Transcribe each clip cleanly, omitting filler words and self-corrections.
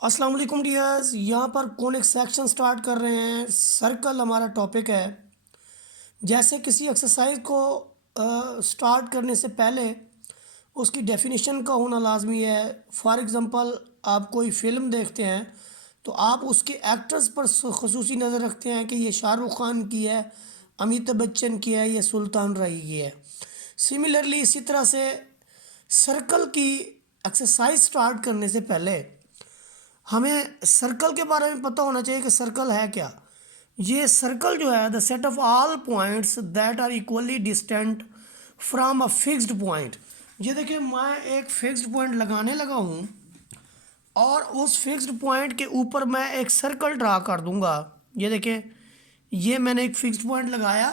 अस्सलाम वालेकुम डियर्स। यहाँ पर कौन एक सेक्शन स्टार्ट कर रहे हैं। सर्कल हमारा टॉपिक है। जैसे किसी एक्सरसाइज को स्टार्ट करने से पहले उसकी डेफिनेशन का होना लाजमी है। फॉर एग्ज़ाम्पल, आप कोई फ़िल्म देखते हैं तो आप उसके एक्टर्स पर ख़ुसूसी नज़र रखते हैं कि ये शाहरुख खान की है, अमिताभ बच्चन की है, ये सुल्तान राही की है। सिमिलरली इसी तरह से सर्कल की एक्सरसाइज स्टार्ट करने से पहले हमें सर्कल के बारे में पता होना चाहिए कि सर्कल है क्या। ये सर्कल जो है, the set of all points that are equally distant from a fixed point. ये देखिए, मैं एक फिक्स्ड पॉइंट लगाने लगा हूँ और उस फिक्स्ड पॉइंट के ऊपर मैं एक सर्कल ड्रा कर दूंगा। ये देखिए, ये मैंने एक फिक्स्ड पॉइंट लगाया।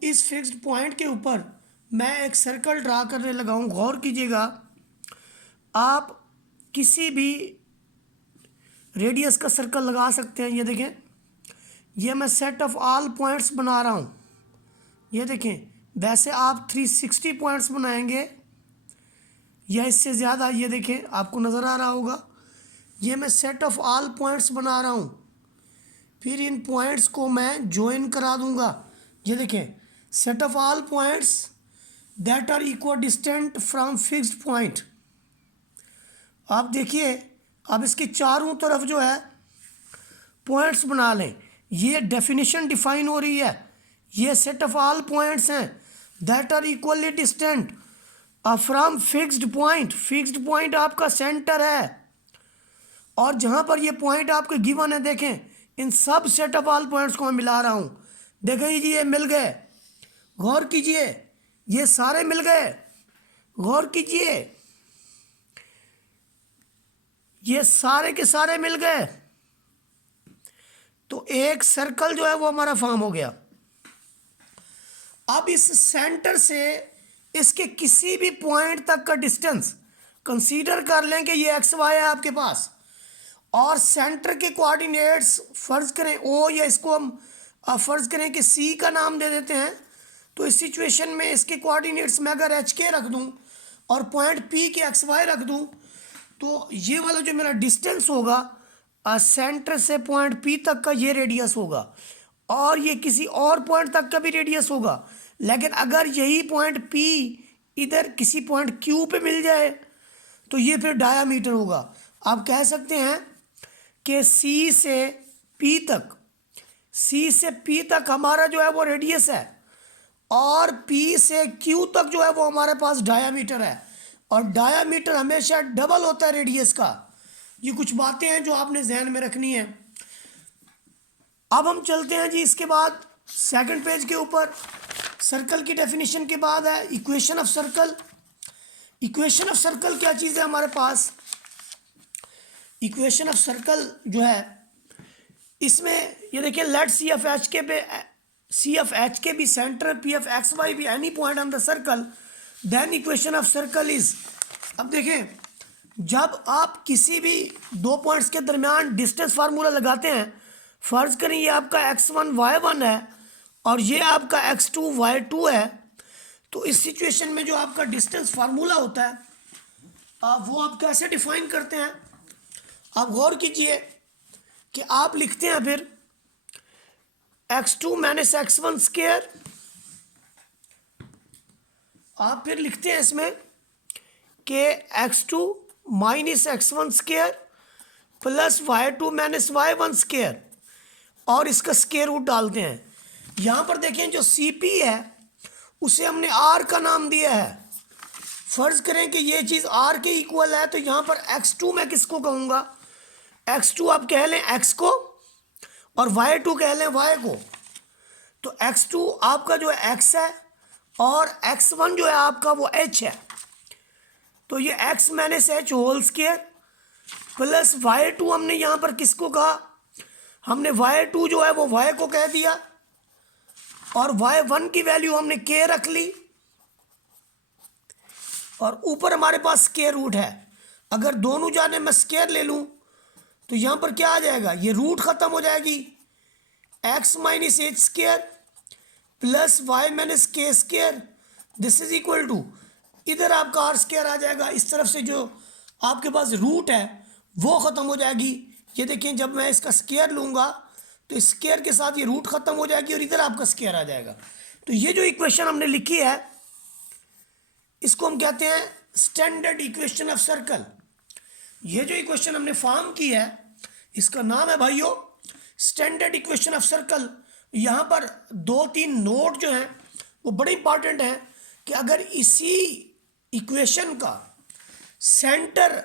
इस फिक्स्ड पॉइंट के ऊपर मैं एक सर्कल ड्रा करने लगा हूँ। गौर कीजिएगा, आप किसी भी रेडियस का सर्कल लगा सकते हैं। ये देखें, ये मैं सेट ऑफ ऑल पॉइंट्स बना रहा हूँ। ये देखें, वैसे आप 360 पॉइंट्स बनाएंगे या इससे ज़्यादा। ये देखें, आपको नज़र आ रहा होगा, ये मैं सेट ऑफ ऑल पॉइंट्स बना रहा हूँ। फिर इन पॉइंट्स को मैं ज्वाइन करा दूंगा। ये देखें, set of all points that are equal distant from fixed point. आप देखिए, अब इसके चारों तरफ जो है पॉइंट्स बना लें। ये डेफिनेशन डिफाइन हो रही है। ये सेट ऑफ ऑल पॉइंट्स हैं that are equally distant from fixed point. Fixed point आपका सेंटर है और जहाँ पर ये पॉइंट आपके गिवन है, देखें, इन सब सेट ऑफ ऑल पॉइंट्स को मैं मिला रहा हूँ। देखें जी, ये मिल गए। गौर कीजिए, ये सारे मिल गए। गौर कीजिए, ये सारे के सारे मिल गए। तो एक सर्कल जो है वो हमारा फॉर्म हो गया। अब इस सेंटर से इसके किसी भी पॉइंट तक का डिस्टेंस कंसीडर कर लें कि ये एक्स वाई है आपके पास, और सेंटर के कोऑर्डिनेट्स फर्ज करें ओ, या इसको हम फर्ज करें कि सी का नाम दे देते हैं। तो इस सिचुएशन में इसके कोऑर्डिनेट्स में अगर एच के रख दूं और पॉइंट पी के एक्स वाई रख दूं, तो ये वाला जो मेरा डिस्टेंस होगा सेंटर से पॉइंट पी तक का, ये रेडियस होगा, और ये किसी और पॉइंट तक का भी रेडियस होगा। लेकिन अगर यही पॉइंट पी इधर किसी पॉइंट क्यू पे मिल जाए तो ये फिर डायामीटर होगा। आप कह सकते हैं कि सी से पी तक हमारा जो है वो रेडियस है, और पी से क्यू तक जो है वो हमारे पास डायामीटर है। और डायामीटर हमेशा डबल होता है रेडियस का। ये कुछ बातें हैं जो आपने जहन में रखनी है। अब हम चलते हैं जी, इसके बाद सेकंड पेज के ऊपर। सर्कल की डेफिनेशन के बाद है equation of circle. Equation of circle क्या चीज़ है हमारे पास? इक्वेशन ऑफ सर्कल जो है, इसमें ये देखिए, let see of H K पे, C of H K be centre, P of X Y be any point on the circle, then equation of circle is. अब देखें, जब आप किसी भी दो पॉइंट्स के दरमियान डिस्टेंस फार्मूला लगाते हैं, फर्ज करें ये आपका x1 y1 है और ये आपका x2 y2 है, तो इस सिचुएशन में जो आपका डिस्टेंस फार्मूला होता है वो आप कैसे डिफाइन करते हैं? आप गौर कीजिए कि आप लिखते हैं फिर x2 माइनस x1 स्क्वायर। आप फिर लिखते हैं इसमें कि x2 minus x1 square plus y2 minus y1 square, और इसका स्क्वायर रूट डालते हैं। यहाँ पर देखें, जो CP है उसे हमने R का नाम दिया है। फर्ज करें कि ये चीज़ R के इक्वल है, तो यहाँ पर x2 मैं किसको कहूँगा? x2 आप कह लें x को, और y2 कह लें y को। तो x2 आपका जो है x है, और x1 जो है आपका वो h है। तो ये x minus h whole square plus y2, हमने यहाँ पर किसको कहा? हमने y2 जो है वो y को कह दिया, और y1 की वैल्यू हमने k रख ली, और ऊपर हमारे पास स्क्वायर रूट है। अगर दोनों जाने मैं स्क्वायर ले लूँ तो यहाँ पर क्या आ जाएगा? ये रूट ख़त्म हो जाएगी। x minus H square plus Y minus K square, this is equal to, इधर आपका आर स्क्वायर आ जाएगा। इस तरफ से जो आपके पास रूट है वो ख़त्म हो जाएगी। ये देखें, जब मैं इसका स्क्वायर लूँगा तो स्क्वायर के साथ ये रूट ख़त्म हो जाएगी और इधर आपका स्क्वायर आ जाएगा। तो ये जो इक्वेशन हमने लिखी है इसको हम कहते हैं स्टैंडर्ड इक्वेशन ऑफ सर्कल। ये जो इक्वेशन हमने फॉर्म की है इसका नाम है भाइयों स्टैंडर्ड इक्वेशन ऑफ सर्कल। यहाँ पर 2-3 नोट जो हैं वो बड़े इंपॉर्टेंट हैं कि अगर इसी इक्वेशन का सेंटर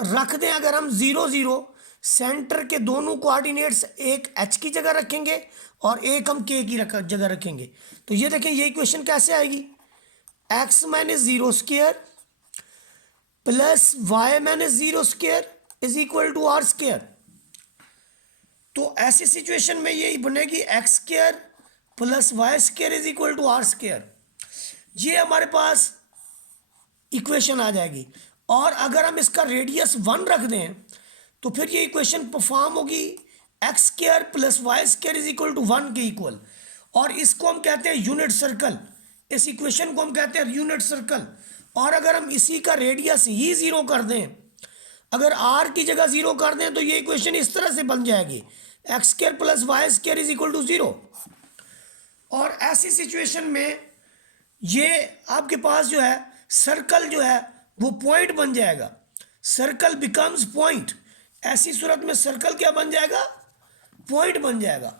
रख दें, अगर हम 0 0, सेंटर के दोनों कोऑर्डिनेट्स एक h की जगह रखेंगे और एक हम k की जगह रखेंगे, तो ये देखें ये इक्वेशन कैसे आएगी, x minus 0 square plus y minus 0 square is equal to R square. तो ऐसी सिचुएशन में ये बनेगी X square plus Y square is equal to R square. ये हमारे पास इक्वेशन आ जाएगी। और अगर हम इसका रेडियस 1 रख दें तो फिर ये इक्वेशन परफॉर्म होगी X square plus Y square is equal to 1 के इक्वल। और इसको हम कहते हैं यूनिट सर्कल, इस इक्वेशन को हम कहते हैं यूनिट सर्कल। और अगर हम इसी का रेडियस ही 0 कर दें, अगर आर की जगह 0 कर दें, तो ये इक्वेशन इस तरह से बन जाएगी X square plus Y square is equal to 0। और ऐसी सिचुएशन में ये आपके पास जो है सर्कल जो है वो पॉइंट बन जाएगा, सर्कल बिकम्स पॉइंट। ऐसी सूरत में सर्कल क्या बन जाएगा, पॉइंट बन जाएगा।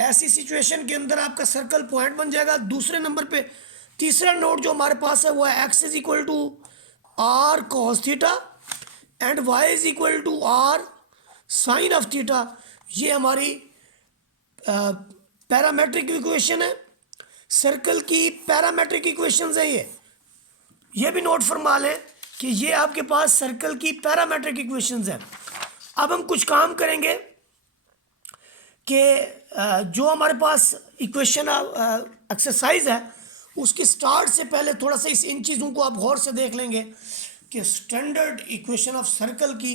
ऐसी सिचुएशन के अंदर आपका सर्कल पॉइंट बन जाएगा। दूसरे नंबर पे तीसरा नोट जो हमारे पास है वो है X is equal to R cos theta and Y is equal to R sine of theta. ये हमारी पैरामेट्रिक इक्वेशन है, सर्कल की पैरामेट्रिक इक्वेशंस है। ये भी नोट फरमा लें कि ये आपके पास सर्कल की पैरामेट्रिक इक्वेशंस है। अब हम कुछ काम करेंगे कि जो हमारे पास इक्वेशन एक्सरसाइज है उसकी स्टार्ट से पहले थोड़ा सा इन चीज़ों को आप गौर से देख लेंगे कि स्टैंडर्ड इक्वेशन ऑफ सर्कल की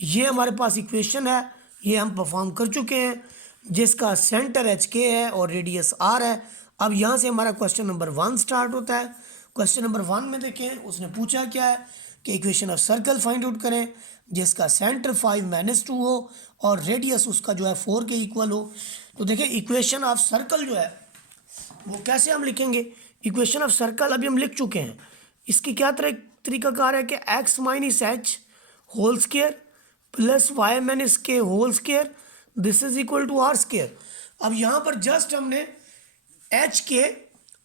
ये हमारे पास इक्वेशन है, ये हम परफॉर्म कर चुके हैं, जिसका सेंटर एच के है और रेडियस आर है। अब यहाँ से हमारा क्वेश्चन नंबर 1 स्टार्ट होता है। क्वेश्चन नंबर 1 में देखें उसने पूछा क्या है कि equation of circle find out करें जिसका सेंटर 5-2 हो और रेडियस उसका जो है 4 के इक्वल हो। तो देखिए इक्वेशन ऑफ सर्कल जो है वो कैसे हम लिखेंगे। इक्वेशन ऑफ सर्कल अभी हम लिख चुके हैं। इसकी क्या तरीकाकार है कि X minus H whole square plus Y minus K whole square this is equal to R square. अब यहाँ पर जस्ट हमने एच के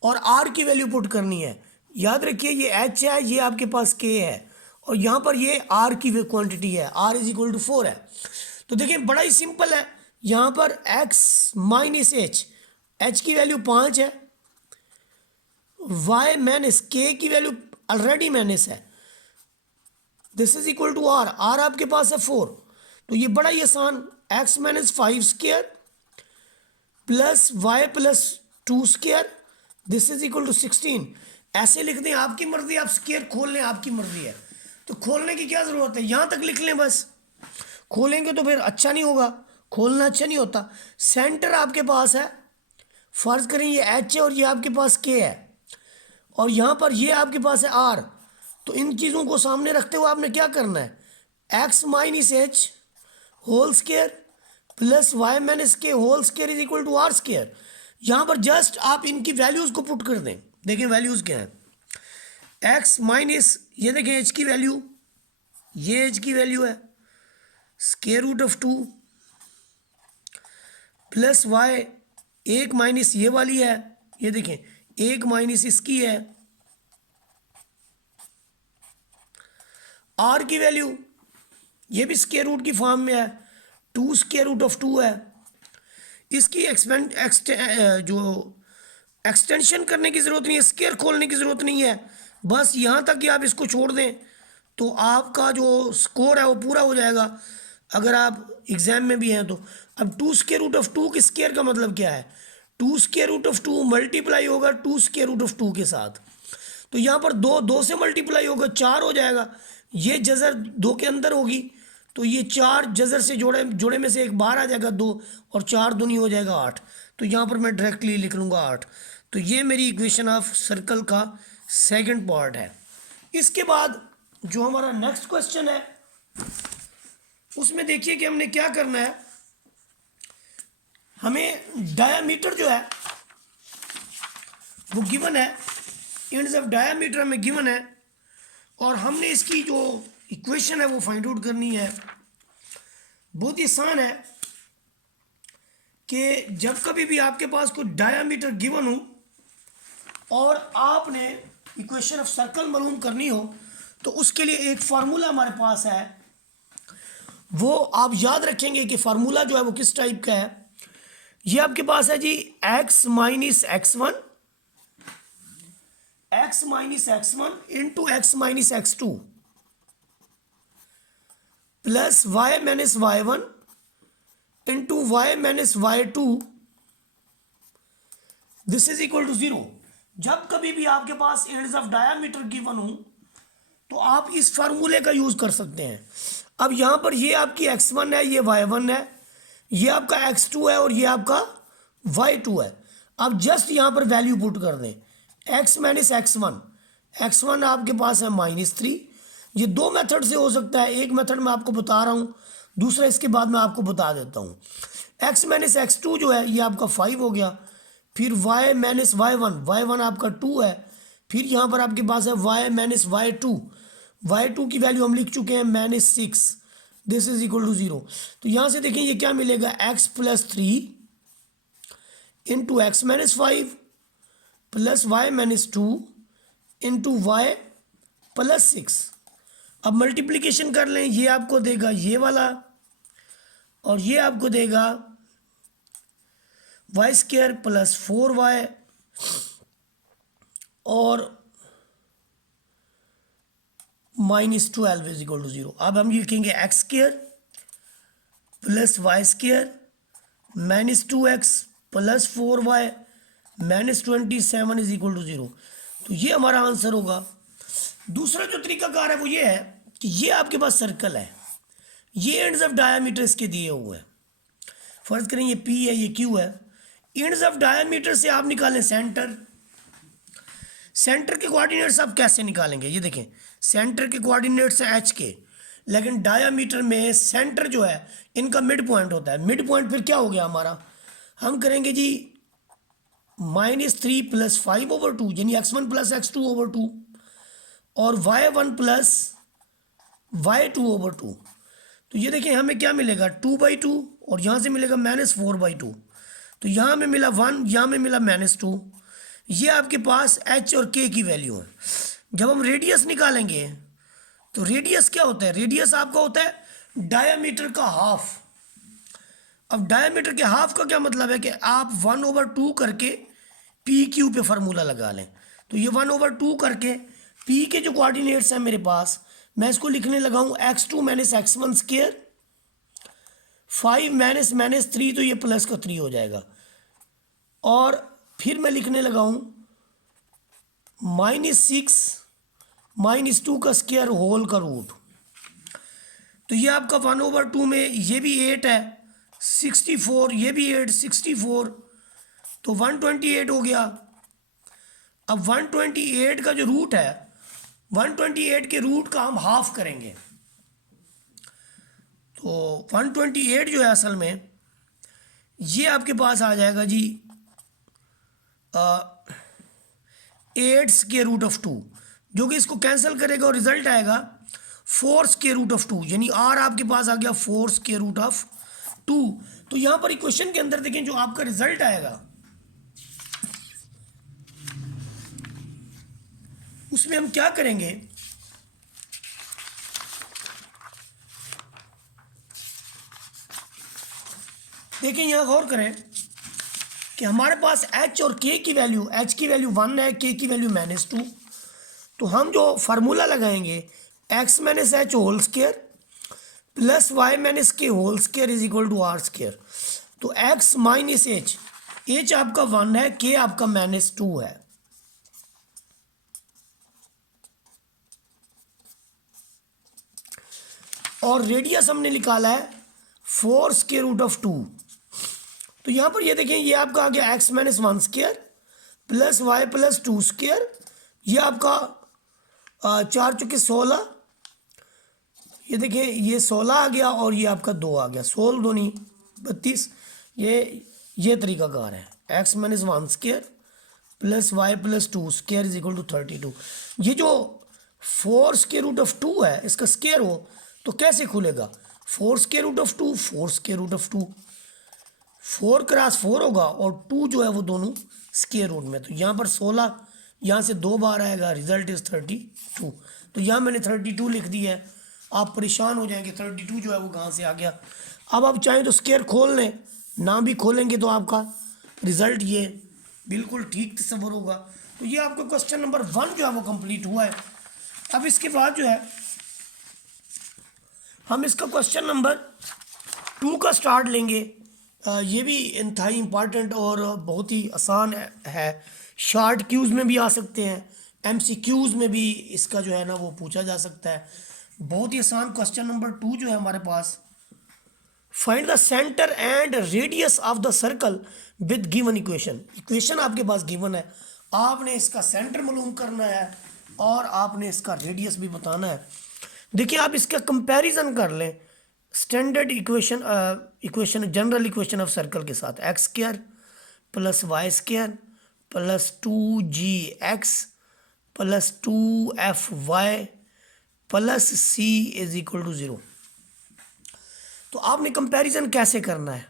और आर की वैल्यू पुट करनी है। याद रखिए ये एच है, ये आपके पास के है और यहाँ पर ये आर की क्वांटिटी है, आर इज इक्वल टू 4 है। तो देखिए बड़ा ही सिंपल है, यहाँ पर एक्स माइनस एच, एच की वैल्यू 5 है, वाई माइनस के की वैल्यू ऑलरेडी माइनस है, this is equal to R, R आपके पास है 4। तो ये बड़ा ही आसान, X minus 5 square plus Y plus 2 square this is equal to 16। ऐसे लिख दें, आपकी मर्जी, आप स्क्वायर खोल लें, आपकी मर्जी है। तो खोलने की क्या ज़रूरत है, यहाँ तक लिख लें बस। खोलेंगे तो फिर अच्छा नहीं होगा, खोलना अच्छा नहीं होता। सेंटर आपके पास है, फर्ज करें ये एच है और ये आपके पास के है और यहाँ पर ये आपके पास है आर। तो इन चीज़ों को सामने रखते हुए आपने क्या करना है, X minus H whole square plus Y minus K whole square is equal to R square. यहाँ पर जस्ट आप इनकी वैल्यूज़ को पुट कर दें। देखिए वैल्यूज़ क्या है, एक्स माइनस ये देखें एच की वैल्यू, ये एच की वैल्यू है square root of 2 plus Y, एक माइनस ये वाली है, ये देखें एक माइनस इसकी है, आर की वैल्यू ये भी स्क्वायर रूट की फॉर्म में है, 2 स्क्वायर रूट ऑफ 2 है। इसकी जो एक्सटेंशन करने की ज़रूरत नहीं है, स्क्वायर खोलने की ज़रूरत नहीं है, बस यहाँ तक कि आप इसको छोड़ दें तो आपका जो स्कोर है वो पूरा हो जाएगा अगर आप एग्ज़ाम में भी हैं तो। अब 2 स्क्वायर रूट ऑफ 2 के स्क्वायर का मतलब क्या है, 2 स्क्वायर रूट ऑफ 2 मल्टीप्लाई होगा 2 स्क्वायर रूट ऑफ 2 के साथ। तो यहाँ पर 2 से मल्टीप्लाई होगा 4 हो जाएगा, ये जज़र 2 के अंदर होगी तो ये 4 जज़र से जोड़े में से एक बाहर आ जाएगा 2 और 4 दूनी हो जाएगा 8। तो यहाँ पर मैं डायरेक्टली लिख लूँगा 8। तो ये मेरी इक्वेशन ऑफ सर्कल का सेकंड पार्ट है। इसके बाद जो हमारा नेक्स्ट क्वेश्चन है उसमें देखिए कि हमने क्या करना है, हमें डायामीटर जो है वो गिवन है, एंड्स ऑफ डायामीटर हमें गिवन है, और हमने इसकी जो इक्वेशन है वो फाइंड आउट करनी है। बहुत ही आसान है कि जब कभी भी आपके पास कोई डायामीटर गिवन हो और आपने इक्वेशन ऑफ सर्कल मालूम करनी हो, तो उसके लिए एक फार्मूला हमारे पास है, वो आप याद रखेंगे कि फार्मूला जो है वो किस टाइप का है। ये आपके पास है जी x minus x1 into x minus x2 plus y minus y1 into y minus y2, this is equal to 0। जब कभी भी आपके पास एंड्स ऑफ डायामीटर गिवन हो तो आप इस फार्मूले का यूज कर सकते हैं। अब यहां पर ये आपकी x1 है, ये y1 है, ये आपका x2 है और ये आपका y2 है। अब जस्ट यहां पर वैल्यू पुट कर दें, x माइनस x1 आपके पास है -3। ये दो मेथड से हो सकता है, एक मेथड मैं आपको बता रहा हूं, दूसरा इसके बाद मैं आपको बता देता हूं। x माइनस x2 जो है ये आपका 5 हो गया, फिर y माइनस y1 आपका 2 है, फिर यहाँ पर आपके पास है y माइनस y2 की वैल्यू हम लिख चुके हैं -6, दिस इज इक्वल टू 0। तो यहाँ से देखें ये क्या मिलेगा, x plus 3 into X minus 5 plus y minus 2 into Y plus 6। अब मल्टीप्लिकेशन कर लें, ये आपको देगा ये वाला और ये आपको देगा वाई स्क्वायर प्लस 4y और -12 इज इक्वल टू 0। अब हम लिखेंगे X square plus Y square -2x plus 4y -27 is equal to 0। तो ये हमारा आंसर होगा। दूसरा जो तरीकाकार है वो ये है कि ये आपके पास सर्कल है, ये एंड्स ऑफ डायामीटर इसके दिए हुए हैं। फर्ज करें ये P है, ये Q है। एंड्स ऑफ डायामीटर से आप निकालें सेंटर के कोऑर्डिनेट्स आप कैसे निकालेंगे, ये देखें, सेंटर के कोऑर्डिनेट्स हैं h के, लेकिन डायामीटर में सेंटर जो है इनका मिड पॉइंट होता है। मिड पॉइंट फिर क्या हो गया हमारा, हम करेंगे जी -3 प्लस 5/2 यानी x1 प्लस x2/2 और y1 प्लस y2/2। तो ये देखें हमें क्या मिलेगा 2/2 और यहाँ से मिलेगा -4/2। तो यहाँ में मिला 1, यहाँ में मिला -2। ये आपके पास h और k की वैल्यू है। जब हम रेडियस निकालेंगे तो रेडियस क्या होता है, रेडियस आपका होता है डायामीटर का हाफ। अब डायामीटर के हाफ का क्या मतलब है कि आप 1/2 करके पी क्यू पे फार्मूला लगा लें। तो ये 1/2 करके पी के जो कोऑर्डिनेट्स हैं मेरे पास, मैं इसको लिखने लगा हूँ x2 minus x1 square 5 minus 3, तो ये प्लस का 3 हो जाएगा। और फिर मैं लिखने लगा हूँ -6 -2 का स्क्वायर होल का रूट। तो ये आपका 1/2 में ये भी 8 है, 64, ये भी 8, 64, तो 128 हो गया। अब 128 का जो रूट है, 128 के रूट का हम हाफ करेंगे। तो 128 जो है असल में ये आपके पास आ जाएगा जी 8 स्क्वायर रूट ऑफ 2, जो कि इसको कैंसिल करेगा और रिजल्ट आएगा 4 स्क्वायर रूट ऑफ 2, यानी r आपके पास आ गया 4 स्क्वायर रूट ऑफ 2। तो यहां पर इक्वेशन के अंदर देखें जो आपका रिजल्ट आएगा उसमें हम क्या करेंगे, देखिए यहां गौर करें कि हमारे पास h और k की वैल्यू, h की वैल्यू 1 है, k की वैल्यू -2। तो हम जो फार्मूला लगाएंगे x minus h whole square plus y minus k whole square is equal to r square. तो x माइनस h आपका 1 है, k आपका -2 है। और रेडियस हमने निकाला है 4 स्क्वायर रूट ऑफ 2। तो यहाँ पर ये देखें ये आपका आ गया x minus 1 square plus Y plus 2 square, ये आपका 4 चुके 16, ये देखिए ये 16 आ गया और ये आपका 2 आ गया, 16 दूनी 32। ये तरीकाकार है, X minus 1 square plus Y plus 2 square is equal to 32। ये जो 4 स्क्वायर रूट ऑफ 2 है इसका स्क्वायर हो तो कैसे खुलेगा, 4 square root of 2 4 square root of 2, 4 cross 4 होगा और 2 जो है वो दोनों स्क्वायर रूट में। तो यहाँ पर 16 यहाँ से 2 बार आएगा, रिजल्ट इज 32। तो यहाँ मैंने 32 लिख दिया है। आप परेशान हो जाएंगे 32 जो है वो कहाँ से आ गया। अब आप चाहें तो स्क्वायर खोल लें, ना भी खोलेंगे तो आपका रिजल्ट ये बिल्कुल ठीक तस्वर होगा। तो ये आपका क्वेश्चन नंबर 1 जो है वो कंप्लीट हुआ है। अब इसके बाद जो है हम इसका क्वेश्चन नंबर 2 का स्टार्ट लेंगे। ये भी इंतहाई इम्पॉर्टेंट और बहुत ही आसान है। शॉर्ट क्यूज़ में भी आ सकते हैं, MCQs में भी इसका जो है ना वो पूछा जा सकता है। बहुत ही आसान क्वेश्चन नंबर 2 जो है हमारे पास, find the centre and radius of the circle with given equation. Equation आपके पास गिवन है, आपने इसका सेंटर मालूम करना है और आपने इसका रेडियस भी बताना है। देखिए आप इसका कंपैरिजन कर लें standard equation general equation of circle के साथ, X square plus Y square plus 2gx plus 2fy plus c is equal to 0। तो आपने कंपैरिजन कैसे करना है,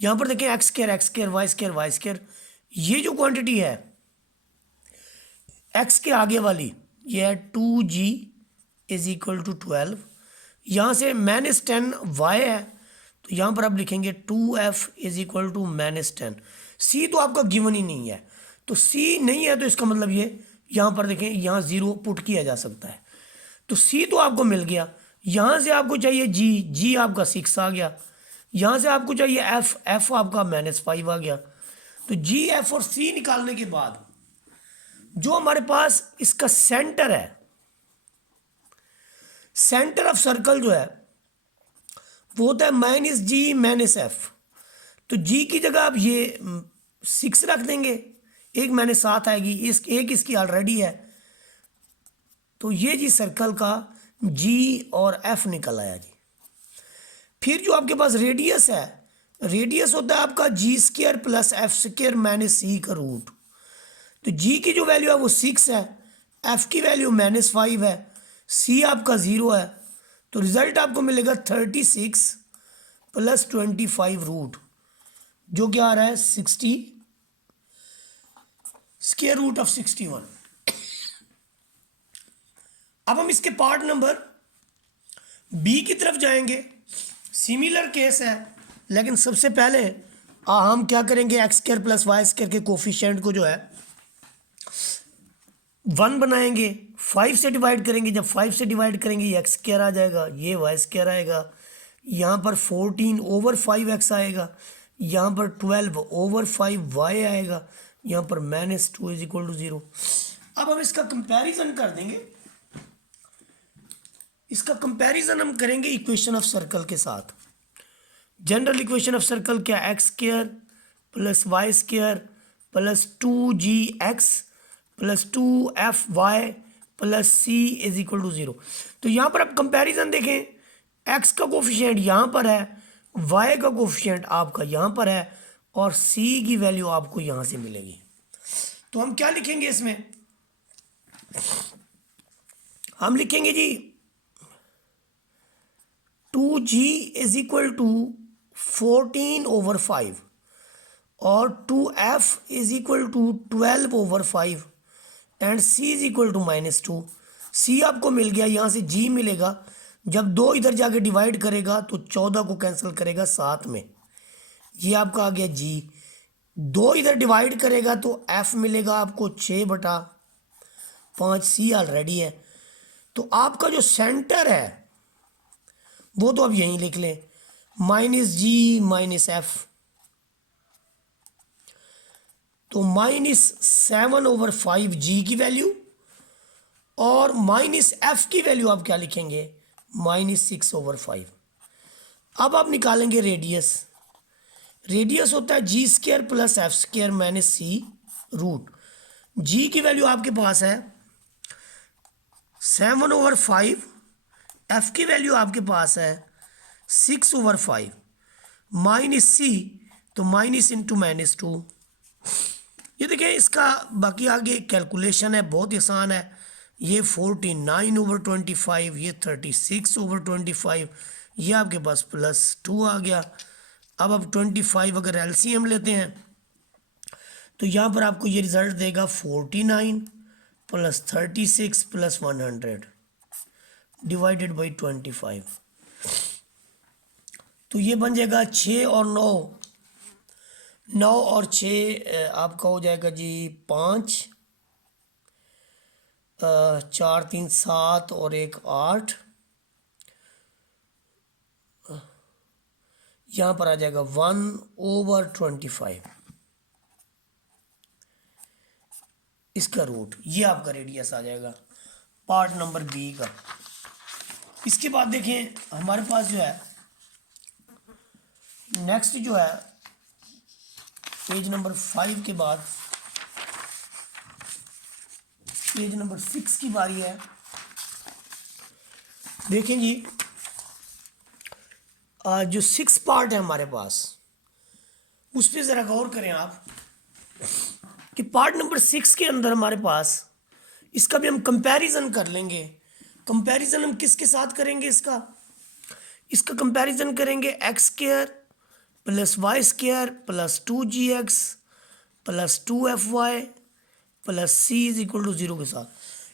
यहाँ पर देखें एक्स स्क्वायर वाई स्क्वायर, ये जो क्वांटिटी है एक्स के आगे वाली ये है 2g इज इक्वल टू 12, यहाँ से -10 y है तो यहाँ पर आप लिखेंगे 2f is equal to -10। c तो आपका गिवन ही नहीं है, तो c नहीं है तो इसका मतलब ये यहाँ पर देखें यहाँ 0 पुट किया जा सकता है। तो c तो आपको मिल गया, यहाँ से आपको चाहिए g आपका 6 आ गया, यहाँ से आपको चाहिए f आपका -5 आ गया। तो g f और c निकालने के बाद जो हमारे पास इसका सेंटर है, सेंटर ऑफ सर्कल जो है वो होता है -g-f। तो g की जगह आप ये 6 रख देंगे, एक -7 आएगी, एक इसकी ऑलरेडी है। तो ये जी सर्कल का g और f निकल आया जी। फिर जो आपके पास रेडियस है, रेडियस होता है आपका g स्क्वायर प्लस f स्क्वायर माइनस c का रूट। तो g की जो वैल्यू है वो 6 है, f की वैल्यू -5 है, c आपका 0 है। तो रिजल्ट आपको मिलेगा 36 प्लस 25 रूट, जो क्या आ रहा है 60 स्क्वायर रूट ऑफ 61। अब हम इसके पार्ट नंबर बी की तरफ जाएंगे। सिमिलर केस है, लेकिन सबसे पहले हम क्या करेंगे, X square plus Y square के कोफिशिएंट को जो है 1 बनाएंगे, 5 से डिवाइड करेंगे। जब 5 से डिवाइड करेंगे ये एक्स स्क्वायर आ जाएगा, ये वाई स्क्वायर आएगा, यहाँ पर 14/5x आएगा, यहाँ पर 12/5y आएगा, यहाँ पर -2 इज इक्वल टू 0। अब हम इसका कंपैरिजन कर देंगे। इसका कंपैरिजन हम करेंगे इक्वेशन ऑफ सर्कल के साथ। जनरल इक्वेशन ऑफ सर्कल क्या, X square plus Y square plus 2gx plus 2fy plus c is equal to 0। तो यहाँ पर आप कंपैरिजन देखें, x का कोफिशिएंट यहाँ पर है, y का कोफिशिएंट आपका यहाँ पर है और c की वैल्यू आपको यहाँ से मिलेगी। तो हम क्या लिखेंगे इसमें, हम लिखेंगे जी 2g इज इक्वल टू 14/5 और 2f is equal to 12/5 and c is equal to -2। c आपको मिल गया, यहाँ से g मिलेगा। जब 2 इधर जाके डिवाइड करेगा तो 14 को कैंसिल करेगा 7 में, ये आपका आ गया g। 2 इधर डिवाइड करेगा तो f मिलेगा आपको 6/5, c ऑलरेडी है। तो आपका जो सेंटर है वो तो आप यहीं लिख लें, -g-f, तो -7/5 g की वैल्यू और -f की वैल्यू आप क्या लिखेंगे, -6/5। अब आप निकालेंगे रेडियस। रेडियस होता है g स्क्वायर प्लस f स्क्वायर माइनस c रूट। g की वैल्यू आपके पास है 7/5 एफ की वैल्यू आपके पास है 6/5 माइनस सी, तो माइनस इंटू -2। ये देखिए इसका बाकी आगे कैलकुलेशन है, बहुत आसान है। ये 49/25, ये 36/25, ये आपके पास +2 आ गया। अब 25 अगर एलसीएम लेते हैं तो यहाँ पर आपको ये रिजल्ट देगा 49 + 36 + 100 डिवाइडेड बाई 25। तो ये बन जाएगा 6 और 9, 9 और 6 आपका हो जाएगा जी 5, 4 3 7 और 1 8। यहाँ पर आ जाएगा 1/25 इसका रूट। ये आपका रेडियस आ जाएगा पार्ट नंबर बी का। इसके बाद देखें हमारे पास जो है नेक्स्ट जो है पेज नंबर 5 के बाद पेज नंबर 6 की बारी है। देखें जी जो 6 पार्ट है हमारे पास उस पर ज़रा गौर करें आप कि पार्ट नंबर 6 के अंदर हमारे पास इसका भी हम कंपैरिजन कर लेंगे। कंपैरिजन हम किसके साथ करेंगे? इसका कंपैरिजन करेंगे x² + y² + 2gx + 2fy + c = 0 के साथ।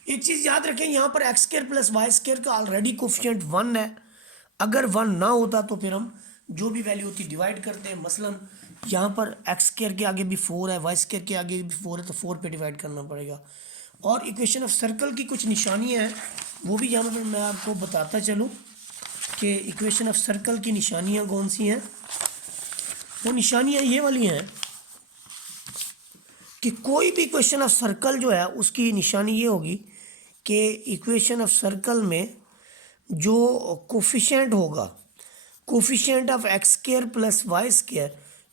एक चीज़ याद रखें, यहाँ पर x² + y² का ऑलरेडी कोफिशिएंट 1 है। अगर 1 ना होता तो फिर हम जो भी वैल्यू होती डिवाइड करते हैं। मसलन यहाँ पर x² के आगे भी 4 है, y² के आगे भी 4 है, तो 4 पे डिवाइड करना पड़ेगा। और इक्वेशन ऑफ सर्कल की कुछ निशानियाँ हैं, वो भी यहाँ पर मैं आपको बताता चलूँ कि इक्वेशन ऑफ सर्कल की निशानियाँ कौन सी हैं। वो निशानियाँ ये वाली हैं कि कोई भी इक्वेशन ऑफ सर्कल जो है उसकी निशानी ये होगी कि इक्वेशन ऑफ सर्कल में जो कोफिशिएंट होगा, कोफिशिएंट ऑफ x² + y²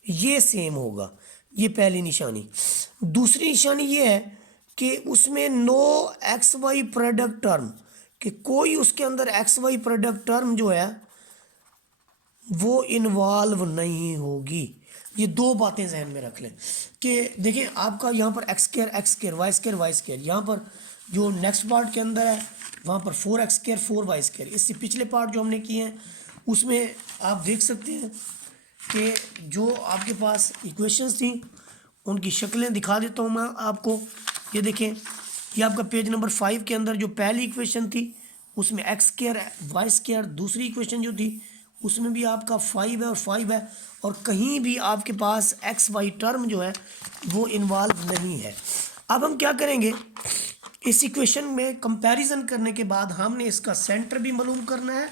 ये सेम होगा। ये पहली निशानी। दूसरी निशानी ये है कि उसमें नो xy प्रोडक्ट टर्म, कि कोई उसके अंदर xy प्रोडक्ट टर्म जो है वो इन्वॉल्व नहीं होगी। ये दो बातें जहन में रख लें कि देखिए आपका यहाँ पर x² y², यहाँ पर जो नेक्स्ट पार्ट के अंदर है वहाँ पर 4x² 4y²। इससे पिछले पार्ट जो हमने किए हैं उसमें आप देख सकते हैं कि जो आपके पास इक्वेशंस थी उनकी शक्लें दिखा देता हूँ मैं आपको। ये देखें, ये आपका पेज नंबर 5 के अंदर जो पहली इक्वेशन थी उसमें x² y², दूसरी इक्वेशन जो थी उसमें भी आपका 5 है और 5 है, और कहीं भी आपके पास xy टर्म जो है वो इन्वॉल्व नहीं है। अब हम क्या करेंगे, इस इक्वेशन में कंपैरिजन करने के बाद हमने इसका सेंटर भी मालूम करना है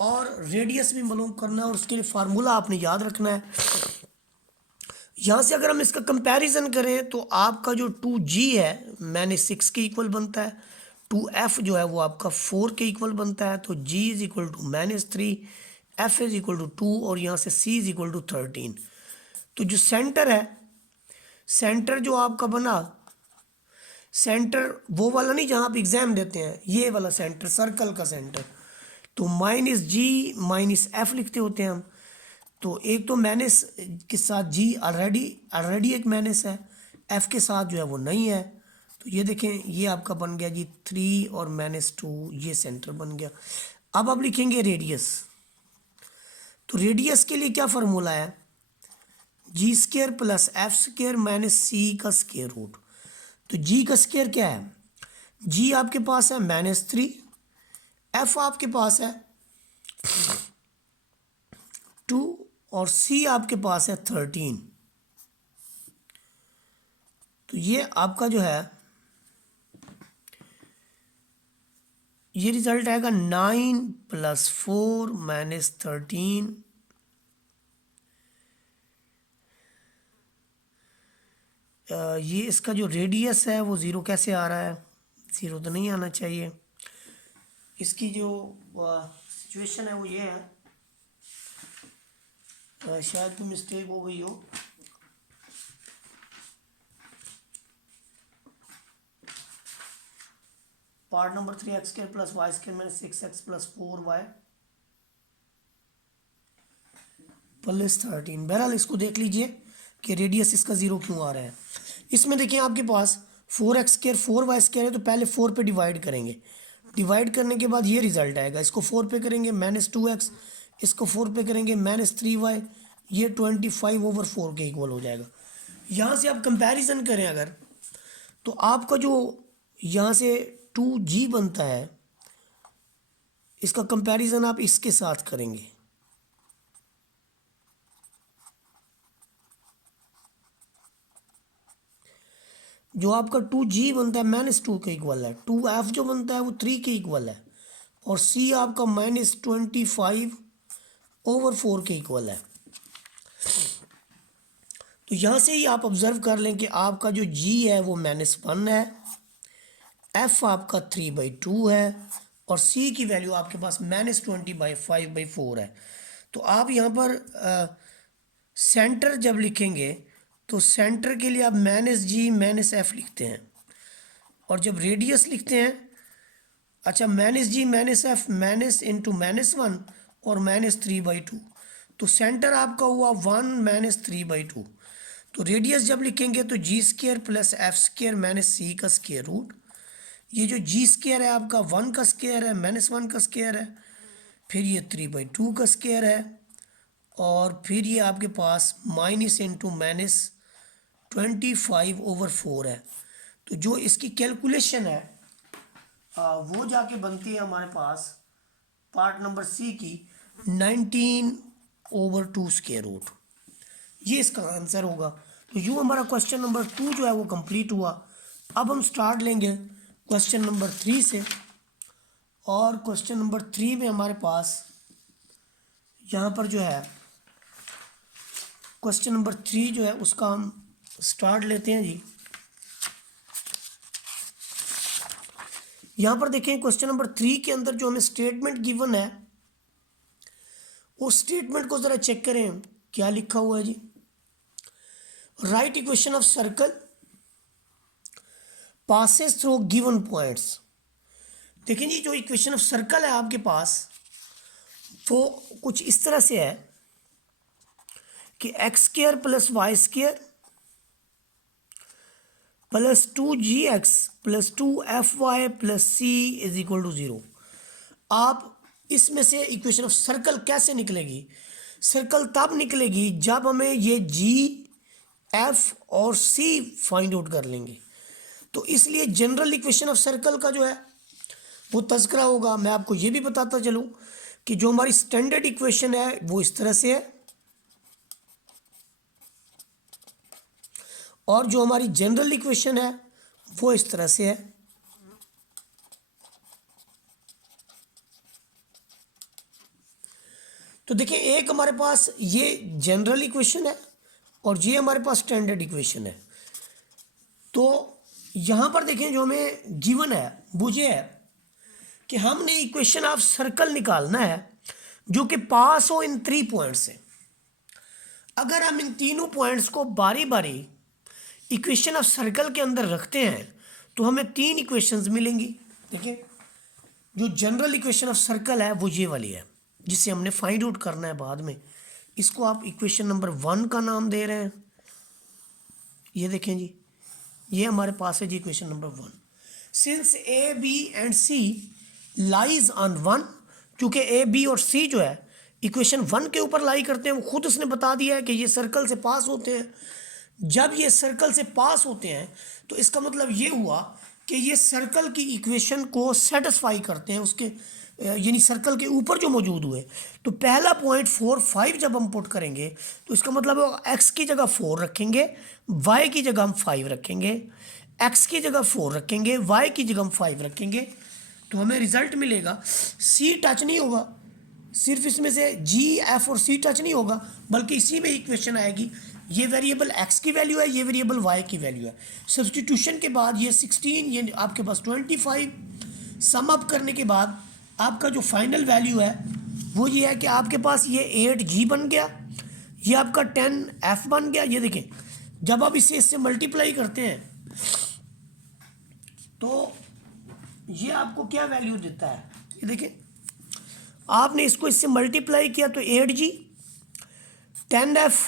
और रेडियस भी मालूम करना है, और उसके लिए फार्मूला आपने याद रखना है। यहाँ से अगर हम इसका कंपैरिजन करें तो आपका जो 2g है -6 के इक्वल बनता है, 2f जो है वो आपका 4 के इक्वल बनता है, तो g = -3, f = 2 और यहाँ से c = 13। तो जो सेंटर है, सेंटर जो आपका बना, सेंटर वो वाला नहीं जहाँ आप एग्ज़ाम देते हैं, ये वाला सेंटर, सर्कल का सेंटर, तो -g -f लिखते होते हैं हम। तो एक तो माइनस के साथ g ऑलरेडी एक माइनस है, f के साथ जो है वो नहीं है। तो ये देखें, ये आपका बन गया जी 3 और -2, ये सेंटर बन गया। अब आप लिखेंगे रेडियस। तो रेडियस के लिए क्या फार्मूला है? g² + f² - c का स्क्वायर रूट। तो g का स्क्वायर क्या है? g आपके पास है -3, f आपके पास है 2 और c आपके पास है 13। तो ये आपका जो है ये रिजल्ट आएगा 9 + 4 - 13। ये इसका जो रेडियस है वो 0 कैसे आ रहा है? 0 तो नहीं आना चाहिए। इसकी जो सिचुएशन है वो ये है, शायद कोई मिस्टेक हो गई हो। Part number 3 X square plus Y square minus 6x plus 4y plus 13। बहरहाल इसको देख लीजिए कि रेडियस इसका 0 क्यों आ रहा है। इसमें देखिए आपके पास 4x स्क्वायर 4y स्क्वायर है, तो पहले 4 पे डिवाइड करेंगे। डिवाइड करने के बाद ये रिजल्ट आएगा, इसको 4 पे करेंगे -2x, इसको 4 पे करेंगे -3y, ये 25/4 के इक्वल हो जाएगा। यहाँ से आप कंपैरिजन करें अगर, तो आपका जो यहाँ से 2g बनता है, इसका कंपैरिजन आप इसके साथ करेंगे। जो आपका 2g बनता है -2 के इक्वल है, 2f जो बनता है वो 3 के इक्वल है, और c आपका -25/4 के इक्वल है। तो यहाँ से ही आप ऑब्जर्व कर लें कि आपका जो g है वो -1 है, f आपका 3/2 है, और c की वैल्यू आपके पास -20/5/4 है। तो आप यहाँ पर सेंटर जब लिखेंगे तो सेंटर के लिए आप -g-f लिखते हैं, और जब रेडियस लिखते हैं, अच्छा -g-f -1 और -3/2, तो सेंटर आपका हुआ 1 -3/2। तो रेडियस जब लिखेंगे तो g² plus f² minus c का स्क्वायर रूट, ये जो g² है आपका 1 का स्क्वायर है, -1 का स्क्वायर है, फिर ये 3/2 का स्क्वायर है, और फिर ये आपके पास -25/4 है। तो जो इसकी कैलकुलेशन है वो जाके बनती है हमारे पास पार्ट नंबर सी की 19/2 स्क्वायर रूट। ये इसका आंसर होगा। तो यूँ हमारा क्वेश्चन नंबर 2 जो है वो कंप्लीट हुआ। अब हम स्टार्ट लेंगे क्वेश्चन नंबर 3 से, और क्वेश्चन नंबर 3 में हमारे पास यहाँ पर जो है क्वेश्चन नंबर 3 जो है उसका हम स्टार्ट लेते हैं जी। यहाँ पर देखें क्वेश्चन नंबर 3 के अंदर जो हमें स्टेटमेंट गिवन है, उस स्टेटमेंट को ज़रा चेक करें क्या लिखा हुआ है जी। Right equation of circle passes through given points. देखें जी, जो इक्वेशन ऑफ सर्कल है आपके पास वो कुछ इस तरह से है कि x² plus y² plus 2gx plus 2fy plus c is equal to 0। आप इसमें से इक्वेशन ऑफ सर्कल कैसे निकलेगी? सर्कल तब निकलेगी जब हमें ये g, f और c फाइंड आउट कर लेंगे। तो इसलिए जनरल इक्वेशन ऑफ सर्कल का जो है वो तज़किरा होगा। मैं आपको ये भी बताता चलूँ कि जो हमारी स्टैंडर्ड इक्वेशन है वो इस तरह से है, और जो हमारी जनरल इक्वेशन है वो इस तरह से है। तो देखिए, एक हमारे पास ये जनरल इक्वेशन है और ये हमारे पास स्टैंडर्ड इक्वेशन है। तो यहाँ पर देखें जो हमें गिवन है वो ये है कि हमने इक्वेशन ऑफ सर्कल निकालना है जो कि पास हो इन 3 पॉइंट्स से। अगर हम इन तीनों पॉइंट्स को बारी बारी इक्वेशन ऑफ सर्कल के अंदर रखते हैं तो हमें 3 इक्वेशंस मिलेंगी। देखिए, जो जनरल इक्वेशन ऑफ सर्कल है वो ये वाली है जिसे हमने फाइंड आउट करना है बाद में। इसको आप इक्वेशन नंबर 1 का नाम दे रहे हैं। ये देखें जी, ये हमारे पास है जी equation number 1। Since A B and C lies on 1, क्योंकि ए बी और सी जो है इक्वेशन 1 के ऊपर लाई करते हैं। वो खुद उसने बता दिया है कि ये सर्कल से पास होते हैं। जब ये सर्कल से पास होते हैं तो इसका मतलब ये हुआ कि ये सर्कल की इक्वेशन को सेटिस्फाई करते हैं, उसके यानी सर्कल के ऊपर जो मौजूद हुए। तो पहला पॉइंट 4, 5 जब हम पुट करेंगे तो इसका मतलब एक्स की जगह 4 रखेंगे, वाई की जगह हम 5 रखेंगे, एक्स की जगह 4 रखेंगे, वाई की जगह हम 5 रखेंगे, तो हमें रिजल्ट मिलेगा। सी टच नहीं होगा, सिर्फ इसमें से जी, एफ और सी टच नहीं होगा, बल्कि इसी में इक्वेशन आएगी। ये वेरिएबल x की वैल्यू है, ये वेरिएबल y की वैल्यू है। सब्स्टिट्यूशन के बाद ये 16, ये आपके पास 25, सम अप करने के बाद आपका जो फाइनल वैल्यू है वो ये है कि आपके पास ये 8g बन गया, ये आपका 10f बन गया। ये देखें, जब आप इसे इससे मल्टीप्लाई करते हैं तो ये आपको क्या वैल्यू देता है, ये देखिए आपने इसको इससे मल्टीप्लाई किया तो 8G 10F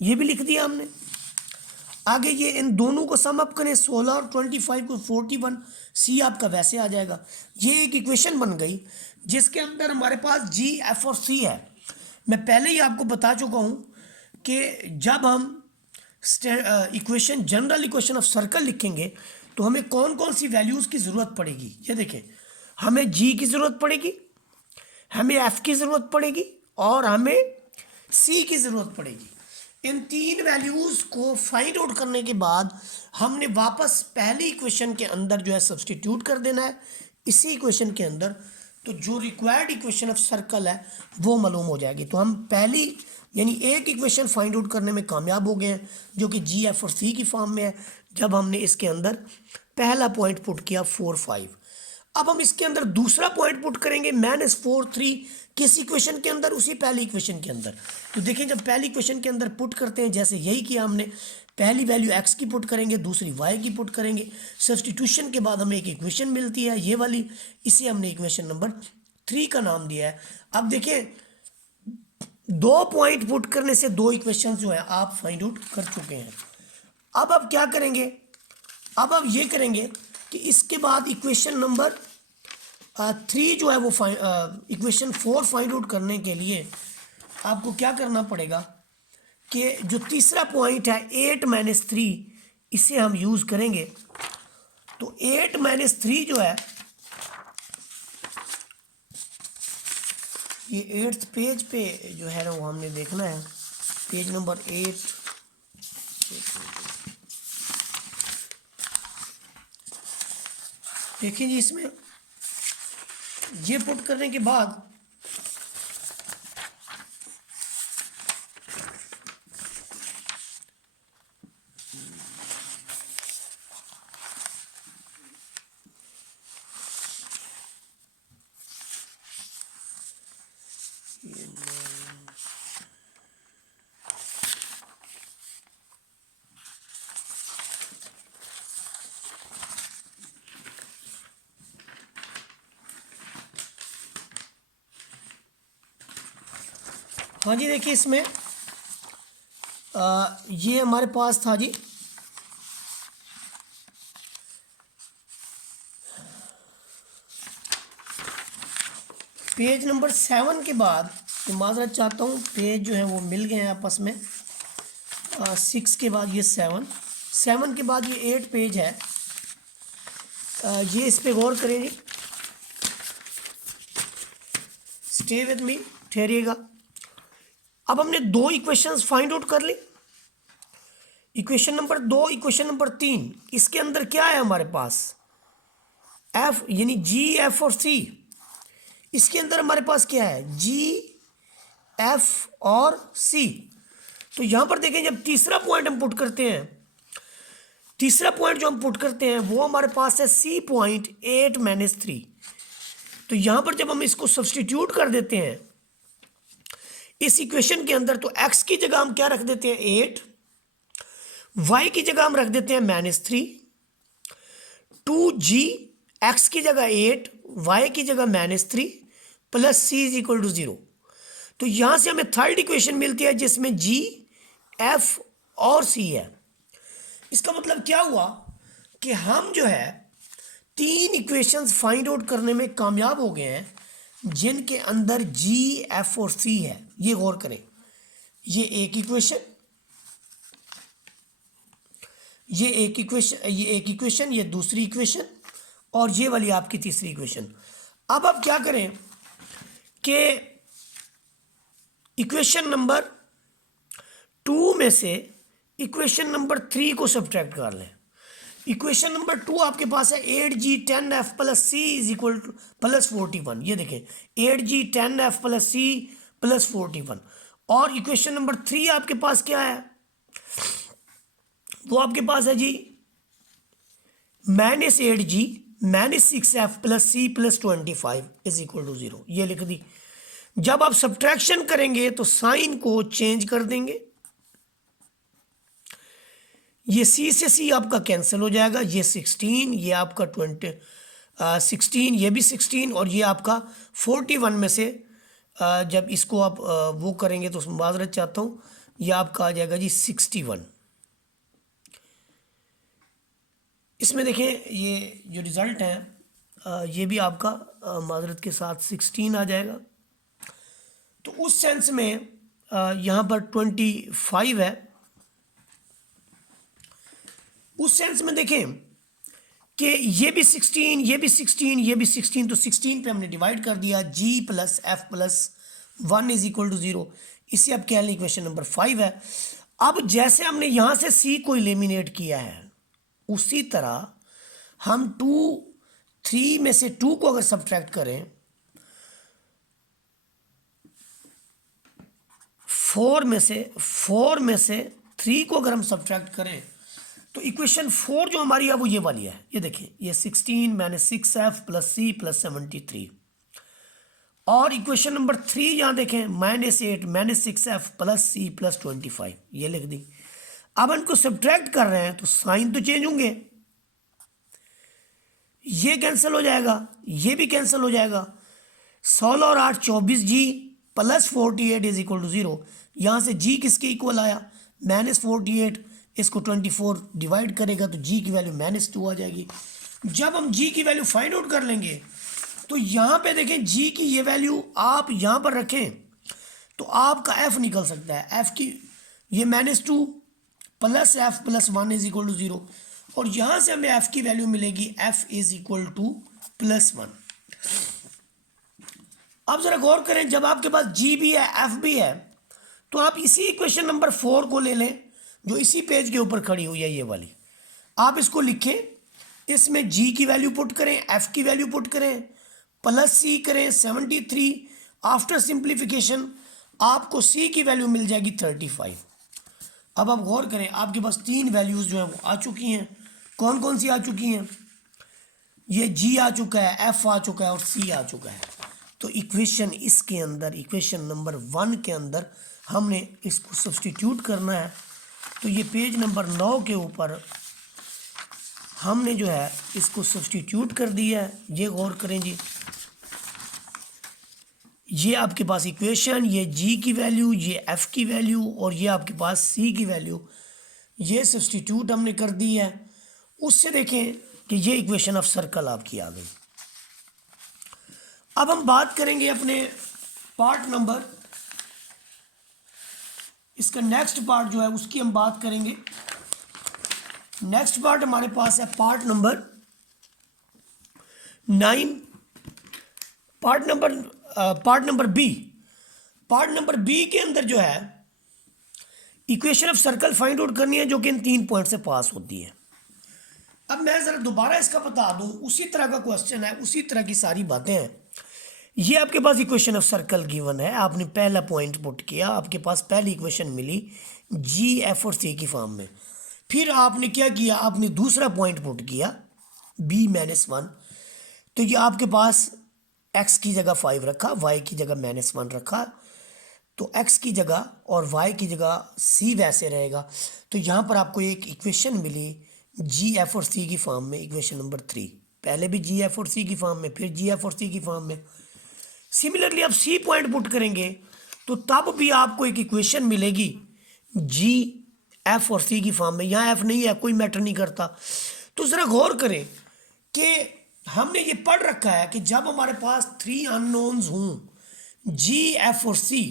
ये भी लिख दिया हमने। आगे ये इन दोनों को सम अप करें 16 और 25 को 41, सी आपका वैसे आ जाएगा। ये एक इक्वेशन बन गई जिसके अंदर हमारे पास जी एफ और सी है। मैं पहले ही आपको बता चुका हूँ कि जब हम equation general equation of circle लिखेंगे तो हमें कौन कौन सी वैल्यूज़ की ज़रूरत पड़ेगी। ये देखें, हमें जी की ज़रूरत पड़ेगी, हमें एफ की ज़रूरत पड़ेगी और हमें सी की ज़रूरत पड़ेगी। इन तीन वैल्यूज़ को फाइंड आउट करने के बाद हमने वापस पहली इक्वेशन के अंदर जो है सब्सटीट्यूट कर देना है इसी इक्वेशन के अंदर, तो जो रिक्वायर्ड इक्वेशन ऑफ सर्कल है वो मालूम हो जाएगी। तो हम पहली यानी एक इक्वेशन फाइंड आउट करने में कामयाब हो गए हैं जो कि जी एफ और सी की फॉर्म में है, जब हमने इसके अंदर पहला पॉइंट पुट किया 4 5। अब हम इसके अंदर दूसरा पॉइंट पुट करेंगे -4 3 किस इक्वेशन के अंदर, उसी पहली इक्वेशन के अंदर। तो देखें जब पहली इक्वेशन के अंदर पुट करते हैं जैसे यही किया हमने, पहली वैल्यू x की पुट करेंगे, दूसरी y की पुट करेंगे, सब्सटीट्यूशन के बाद हमें एक इक्वेशन मिलती है ये वाली, इसे हमने इक्वेशन नंबर 3 का नाम दिया है। अब देखिए 2 पॉइंट पुट करने से 2 इक्वेशन जो है आप फाइंड आउट कर चुके हैं। अब आप क्या करेंगे, अब आप ये करेंगे कि इसके बाद इक्वेशन नंबर 3 जो है वो इक्वेशन 4 फाइंड आउट करने के लिए आपको क्या करना पड़ेगा कि जो तीसरा पॉइंट है 8 - 3 इसे हम यूज़ करेंगे। तो 8 - 3 जो है ये 8th पेज पे जो है ना वो हमने देखना है, पेज नंबर 8। देखिए जी इसमें ये पुट करने के बाद हाँ जी देखिए इसमें ये हमारे पास था जी पेज नंबर 7 के बाद, तो माजरत चाहता हूँ पेज जो है वो मिल गए हैं आपस में। 6 के बाद ये 7 के बाद ये 8 पेज है। ये इस पे गौर करें जी, स्टे विद मी, ठहरिएगा। अब हमने 2 इक्वेशंस फाइंड आउट कर ली, इक्वेशन नंबर 2 इक्वेशन नंबर 3। इसके अंदर क्या है हमारे पास एफ यानी जी एफ और सी। इसके अंदर हमारे पास क्या है जी एफ और सी। तो यहां पर देखें जब तीसरा पॉइंट हम पुट करते हैं, तीसरा पॉइंट जो हम पुट करते हैं वो हमारे पास है सी पॉइंट 8 - 3। तो यहां पर जब हम इसको सब्सटीट्यूट कर देते हैं इस इक्वेशन के अंदर, तो x की जगह हम क्या रख देते हैं 8, y की जगह हम रख देते हैं -3, 2g x की जगह 8 y की जगह -3 plus c is equal to 0। तो यहां से हमें थर्ड इक्वेशन मिलती है जिसमें g f और c है। इसका मतलब क्या हुआ कि हम जो है 3 इक्वेशंस फाइंड आउट करने में कामयाब हो गए हैं जिनके अंदर जी एफ और सी है। ये गौर करें, ये एक इक्वेशन, ये एक इक्वेशन, ये एक इक्वेशन, ये दूसरी इक्वेशन और ये वाली आपकी तीसरी इक्वेशन। अब आप क्या करें कि इक्वेशन नंबर 2 में से इक्वेशन नंबर 3 को सब्ट्रैक्ट कर लें। इक्वेशन नंबर 2 आपके पास है 8g 10f plus c is equal two plus 41। ये देखें 8g 10f plus c plus 41। और इक्वेशन नंबर 3 आपके पास क्या है, वो आपके पास है जी -8g -6f plus c plus 25 is equal to 0। ये लिख दी। जब आप सब्ट्रैक्शन करेंगे तो साइन को चेंज कर देंगे, ये c से c आपका कैंसिल हो जाएगा, ये 16, ये आपका 16, ये भी 16, और ये आपका 41 में से जब इसको आप वो करेंगे तो उसमें माजरत चाहता हूँ, ये आपका आ जाएगा जी 61। इसमें देखें ये जो रिज़ल्ट है ये भी आपका माजरत के साथ 16 आ जाएगा। तो उस सेंस में यहाँ पर 25 है। उस सेंस में देखें कि ये भी 16, ये भी 16, ये भी 16, तो 16 पे हमने डिवाइड कर दिया। g plus F plus 1 is equal to 0। इसे आप कह लें इक्वेशन नंबर 5 है। अब जैसे हमने यहाँ से c को एलिमिनेट किया है, उसी तरह हम 3 में से 2 को अगर सब्ट्रैक्ट करें, 4 में से 3 को अगर हम सब्ट्रैक्ट करें तो इक्वेशन 4 जो हमारी है वो ये वाली है। ये देखिए, ये 16 minus 6f plus c plus 73। और इक्वेशन नंबर 3 यहाँ देखें, -8 minus 6f plus c plus 25, ये लिख दी। अब इनको सब्ट्रैक्ट कर रहे हैं तो साइन तो चेंज होंगे, ये कैंसिल हो जाएगा, ये भी कैंसिल हो जाएगा। 16 और 8 24g plus 48 is equal to 0। यहाँ से g किसके इक्वल आया, -48, इसको 24 डिवाइड करेगा तो g की वैल्यू -2 आ जाएगी। जब हम g की वैल्यू फाइंड आउट कर लेंगे तो यहाँ पे देखें g की ये वैल्यू आप यहाँ पर रखें तो आपका f निकल सकता है। f की ये -2 plus f plus 1 is equal to 0, और यहाँ से हमें f की वैल्यू मिलेगी f इज इक्वल टू +1। अब जरा गौर करें, जब आपके पास g भी है f भी है तो आप इसी इक्वेशन नंबर 4 को ले लें जो इसी पेज के ऊपर खड़ी हुई है, ये वाली। आप इसको लिखें, इसमें g की वैल्यू पुट करें, f की वैल्यू पुट करें, प्लस c करें 73। आफ्टर सिंप्लीफिकेशन आपको c की वैल्यू मिल जाएगी 35। अब आप गौर करें, आपके पास 3 वैल्यूज़ जो हैं वो आ चुकी हैं। कौन कौन सी आ चुकी हैं, ये g आ चुका है, f आ चुका है और c आ चुका है। तो इक्वेशन इसके अंदर, इक्वेशन नंबर 1 के अंदर हमने इसको सब्स्टिट्यूट करना है। तो ये पेज नंबर 9 के ऊपर हमने जो है इसको सब्स्टिट्यूट कर दिया है। ये गौर करें जी, ये आपके पास इक्वेशन, ये g की वैल्यू, ये f की वैल्यू और ये आपके पास c की वैल्यू, ये सब्स्टिट्यूट हमने कर दी है। उससे देखें कि ये इक्वेशन ऑफ सर्कल आपकी आ गई। अब हम बात करेंगे अपने पार्ट नंबर, इसका नेक्स्ट पार्ट जो है उसकी हम बात करेंगे। नेक्स्ट पार्ट हमारे पास है part number 9, part number B. Part number B के अंदर जो है equation of circle find out करनी है, जो कि इन 3 पॉइंट से पास होती है। अब मैं ज़रा दोबारा इसका बता दूं, उसी तरह का क्वेश्चन है, उसी तरह की सारी बातें हैं। ये आपके पास इक्वेशन ऑफ सर्कल गिवन है, आपने पहला पॉइंट पुट किया, आपके पास पहली इक्वेशन मिली जी एफ और सी की फॉर्म में। फिर आपने क्या किया, आपने दूसरा पॉइंट पुट किया b-1। तो ये आपके पास x की जगह 5 रखा, y की जगह -1 रखा, तो x की जगह और y की जगह c वैसे रहेगा। तो यहाँ पर आपको एक इक्वेशन मिली जी एफ और सी की फॉर्म में, इक्वेशन नंबर 3। पहले भी जी एफ और सी की फॉर्म में, फिर जी एफ और सी की फॉर्म में। सिमिलरली आप सी पॉइंट पुट करेंगे तो तब भी आपको एक इक्वेशन मिलेगी जी एफ और सी की फॉर्म में। यहाँ एफ नहीं है, कोई मैटर नहीं करता। तो ज़रा गौर करें कि हमने ये पढ़ रखा है कि जब हमारे पास 3 अननोन्स हों, जी एफ और सी,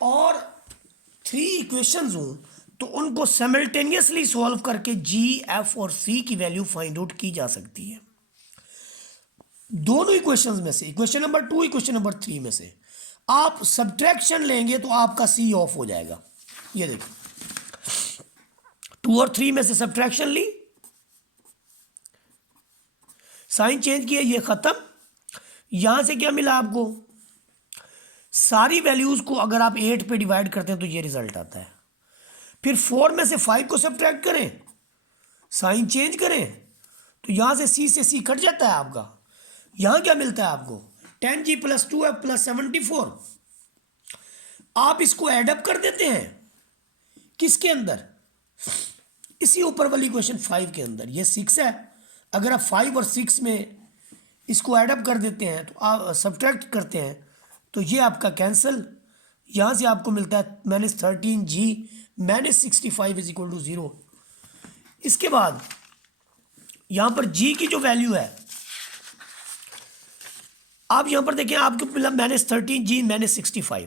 और 3 इक्वेशंस हों, तो उनको साइमल्टेनियसली सॉल्व करके जी एफ और सी की वैल्यू फाइंड आउट की जा सकती है। दोनों इक्वेशंस में से, इक्वेशन नंबर 2, इक्वेशन नंबर 3 में से आप सब्ट्रैक्शन लेंगे तो आपका सी ऑफ हो जाएगा। ये देखिए, 2 और 3 में से सब्ट्रैक्शन ली, साइन चेंज किया, ये खत्म। यहां से क्या मिला आपको, सारी वैल्यूज को अगर आप 8 पे डिवाइड करते हैं तो ये रिजल्ट आता है। फिर 4 में से 5 को सब्ट्रैक्ट करें, साइन चेंज करें, तो यहां से सी से सी कट जाता है आपका। यहां क्या मिलता है आपको, 10g + 2f + 74। आप इसको एडअप कर देते हैं किसके अंदर, इसी ऊपर वाली इक्वेशन 5 के अंदर। ये 6 है, अगर आप 5 और 6 में इसको ऐडअप कर देते हैं तो आप सब्ट्रैक्ट करते हैं तो ये आपका कैंसिल, यहाँ से आपको मिलता है -13g -65 इज इक्वल टू 0। इसके बाद यहाँ पर g की जो वैल्यू है, आप यहाँ पर देखें आपको मिला -13g -65,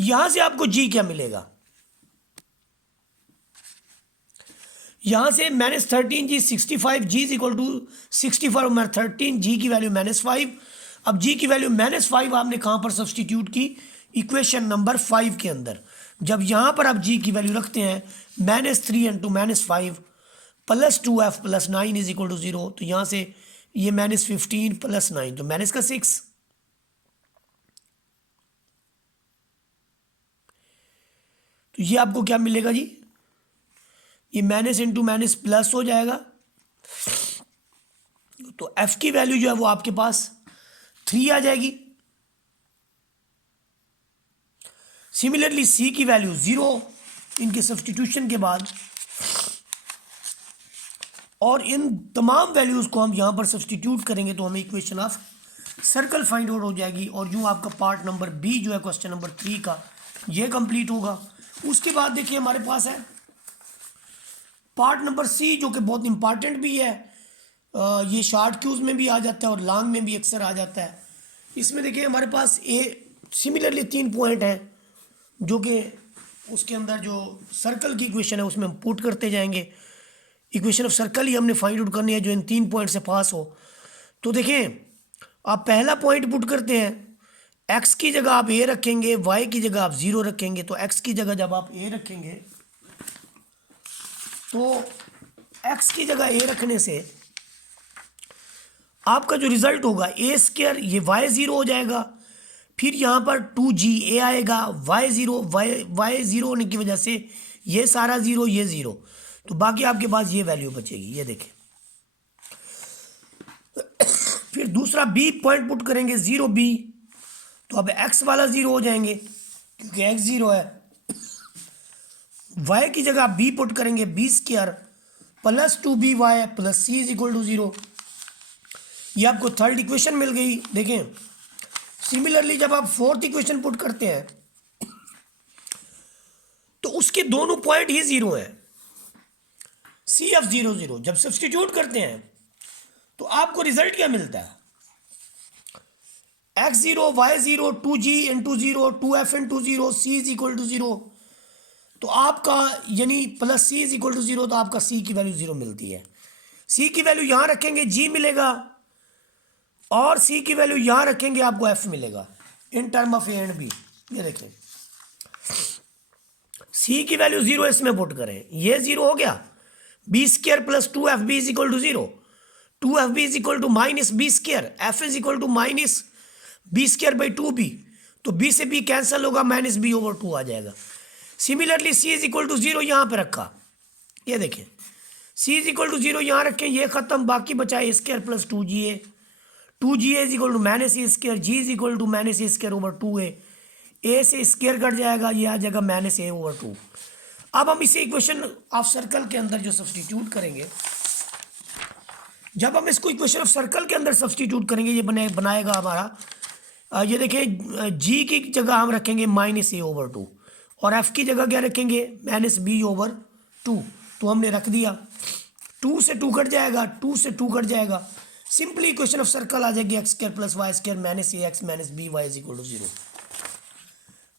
यहाँ से आपको g क्या मिलेगा, यहाँ से -13g 65, g is equal to 65 और 13g की वैल्यू -5। अब g की वैल्यू -5 आपने कहाँ पर सब्सटीट्यूट की, इक्वेशन नंबर 5 के अंदर। जब यहाँ पर आप g की वैल्यू रखते हैं -3 into -5 plus 2f plus 9 is equal to 0, तो यहाँ से ये -15 प्लस 9 तो -6। तो ये आपको क्या मिलेगा जी, ये माइनस इंटू माइनस प्लस हो जाएगा। तो f की वैल्यू जो है वो आपके पास 3 आ जाएगी। सिमिलरली c की वैल्यू 0 इनके सब्सटीट्यूशन के बाद, और इन तमाम वैल्यूज को हम यहां पर सब्सटीट्यूट करेंगे तो हमें equation of circle find out हो जाएगी। और जो आपका पार्ट नंबर बी जो है क्वेश्चन नंबर 3 का, ये कंप्लीट होगा। उसके बाद देखिए हमारे पास है पार्ट नंबर सी, जो कि बहुत इंपॉर्टेंट भी है। ये शॉर्ट क्यूज में भी आ जाता है और लॉन्ग में भी अक्सर आ जाता है। इसमें देखिए हमारे पास सिमिलरली 3 पॉइंट हैं जो कि उसके अंदर जो सर्कल की इक्वेशन है उसमें हम पुट करते जाएंगे। इक्वेशन ऑफ सर्कल ही हमने फाइंड आउट करनी है जो इन 3 पॉइंट से पास हो। तो देखें आप पहला पॉइंट पुट करते हैं, x की जगह आप a रखेंगे, y की जगह आप 0 रखेंगे। तो x की जगह जब आप a रखेंगे तो x की जगह a रखने से आपका जो रिजल्ट होगा a², ये y0 हो जाएगा। फिर यहाँ पर 2ga आएगा, y0 होने की वजह से ये सारा 0, ये 0, तो बाकी आपके पास ये वैल्यू बचेगी, ये देखें। फिर दूसरा b पॉइंट पुट करेंगे 0b, तो अब x वाला 0 हो जाएंगे क्योंकि x 0 है। y की जगह b पुट करेंगे b² plus 2by plus c is equal to 0। ये आपको थर्ड इक्वेशन मिल गई। देखें सिमिलरली जब आप फोर्थ इक्वेशन पुट करते हैं तो उसके दोनों पॉइंट ही 0 हैं, c ऑफ 0 0। जब सब्सटीट्यूट करते हैं तो आपको रिजल्ट क्या मिलता है, x0 y0 2g into 0 2f into 0 c is equal to 0। तो आपका यानी plus c is equal to 0, तो आपका c की वैल्यू 0 मिलती है। c की वैल्यू यहां रखेंगे g मिलेगा, और c की वैल्यू यहां रखेंगे आपको f मिलेगा in term of a and b। ये देखें c की वैल्यू 0 इसमें पुट करें, ये 0 हो गया, b² plus 2fb is equal to 0, 2fb is equal to minus b², f is equal to minus b² by 2b, तो b से b कैंसिल होगा, माइनस b ओवर 2 आ जाएगा। Similarly c is equal to 0 यहां पर रखा, ये देखें c इज इक्वल टू 0 यहां रखें, ये खत्म, बाकी बचा a² plus 2ga, 2ga is equal to minus a², g is equal to minus a² over 2a, a से स्क्वायर कट जाएगा, ये आ जाएगा माइनस a ओवर 2। अब हम इसे इक्वेशन ऑफ सर्कल के अंदर जो सब्सटीट्यूट करेंगे, जब हम इसको इक्वेशन ऑफ सर्कल के अंदर सब्सटीट्यूट करेंगे ये बनाएगा हमारा, ये देखें g की जगह हम रखेंगे माइनस a ओवर 2 और f की जगह क्या रखेंगे माइनस b ओवर 2। तो हमने रख दिया, 2 से 2 कट जाएगा, 2 से 2 कट जाएगा, सिंपली इक्वेशन ऑफ सर्कल आ जाएगी x² plus y² minus ax minus by is equal to 0।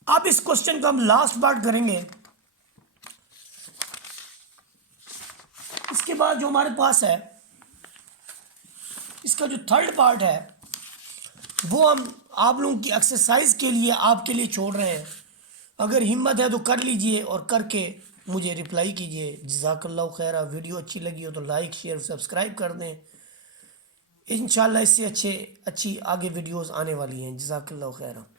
अब इस क्वेश्चन को हम लास्ट पार्ट करेंगे। इसके बाद जो हमारे पास है इसका जो थर्ड पार्ट है वो हम आप लोगों की एक्सरसाइज के लिए आपके लिए छोड़ रहे हैं। अगर हिम्मत है तो कर लीजिए और करके मुझे रिप्लाई कीजिए। जज़ाकल्लाहु खैरा। वीडियो अच्छी लगी हो तो लाइक शेयर सब्सक्राइब कर दें। इंशाल्लाह इससे अच्छी आगे वीडियोस आने वाली हैं। जज़ाकल्लाहु खैरा।